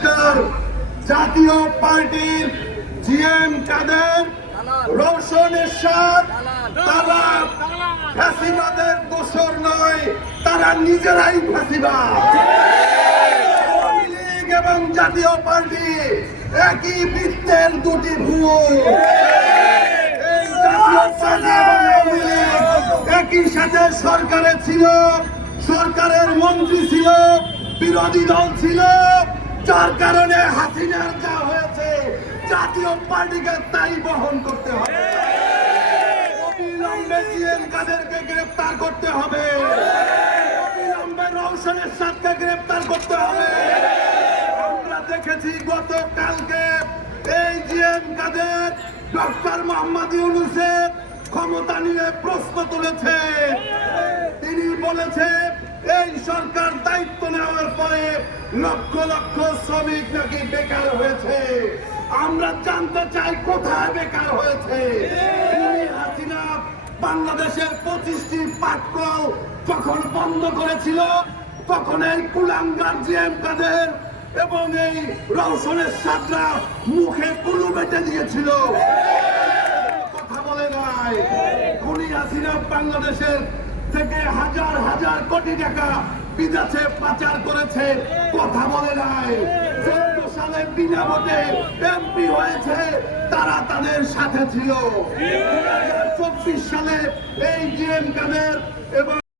পরিষ্কার, জাতীয় পার্টির জিএম কাদের, রওশন এরশাদ তারা ফ্যাসিবাদের দোসর নয়, তারা নিজেরাই ফ্যাসিবাদ। আওয়ামী লীগ এবং জাতীয় পার্টি একই বৃত্তের দুটি ভুয়ো। এই জাতীয় পার্টি এবং আওয়ামী লীগ একই সাথে সরকারে ছিল, সরকারের মন্ত্রী ছিল, বিরোধী দল ছিল, যার কারণে হাসিনার যা হয়েছে জাতীয় পার্টিকে তাই বহন করতে হবে। অবিলম্বে জিএম কাদেরকে গ্রেফতার করতে হবে, অবিলম্বে রওশন এরশাদকে গ্রেফতার করতে হবে। আমরা দেখেছি গতকালকে এই জিএম কাদের ডক্টর মোহাম্মদ ইউনূসের ক্ষমতা নিয়ে প্রশ্ন তুলেছে। তিনি বলেছে এই সরকার দায়িত্ব নেওয়ার পরে লক্ষ লক্ষ শ্রমিক নাকি বেকার হয়েছে। আমরা জানতে চাই কোথায় বেকার হয়েছে। হাসিনা বাংলাদেশের 25টি পাটকল যখন বন্ধ করেছিল, তখন এই কুলাঙ্গার জিএম কাদের এবং এই রওশন এরশাদরা মুখে কুলু বেটে দিয়েছিল, কথা বলে নাই। খুনি হাসিনা বাংলাদেশের থেকে হাজার হাজার কোটি টাকা বিদেশে পাচার করেছে, কথা বলে নাই। 14 সালে বিনা ভোটে এমপি হয়েছে, তারা তাদের সাথে ছিল। 2024 সালে এই জিএম কাদের এবং